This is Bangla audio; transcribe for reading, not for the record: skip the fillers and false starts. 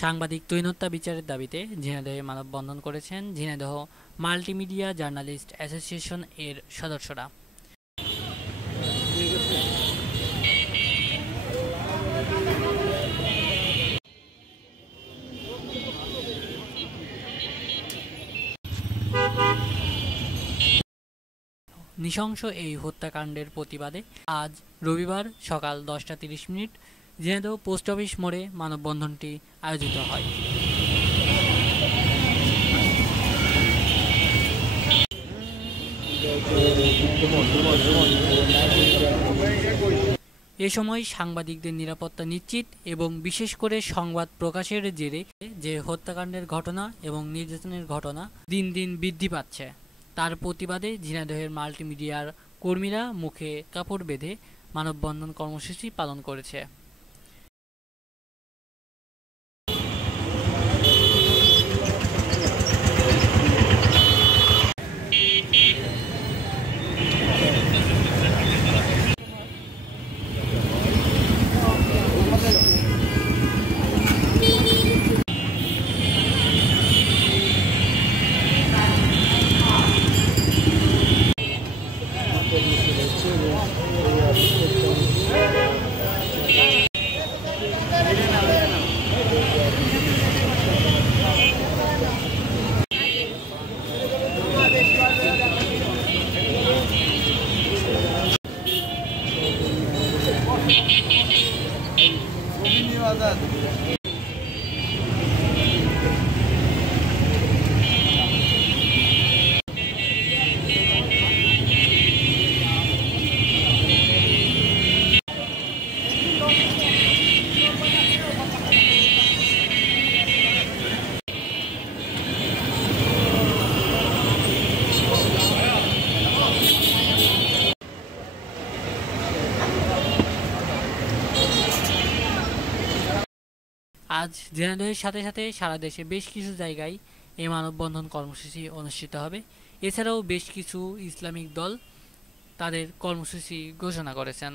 সাংবাদিক তৈনত্যা বিচারের দাবিতে ঝিনাইদহে মানববন্ধন করেছেন ঝিনাইদহ মাল্টিমিডিয়া জার্নালিস্ট অ্যাসোসিয়েশন এর সদস্যরা। নৃশংস এই হত্যাকাণ্ডের প্রতিবাদে আজ রবিবার সকাল 10টা 30 মিনিট ঝিনাইদহ পোস্ট অফিস মোড়ে মানববন্ধনটি আয়োজিত হয়। এ সময় সাংবাদিকদের নিরাপত্তা নিশ্চিত এবং বিশেষ করে সংবাদ প্রকাশের জেরে যে হত্যাকাণ্ডের ঘটনা এবং নির্যাতনের ঘটনা দিন দিন বৃদ্ধি পাচ্ছে তার প্রতিবাদে ঝিনাইদহের মাল্টিমিডিয়ার কর্মীরা মুখে কাপড় বেঁধে মানববন্ধন কর্মসূচি পালন করেছে। আজ ঝিনাইদহের সাথে সাথে সারা দেশে বেশ কিছু জায়গায় এই মানববন্ধন কর্মসূচি অনুষ্ঠিত হবে। এছাড়াও বেশ কিছু ইসলামিক দল তাদের কর্মসূচি ঘোষণা করেছেন।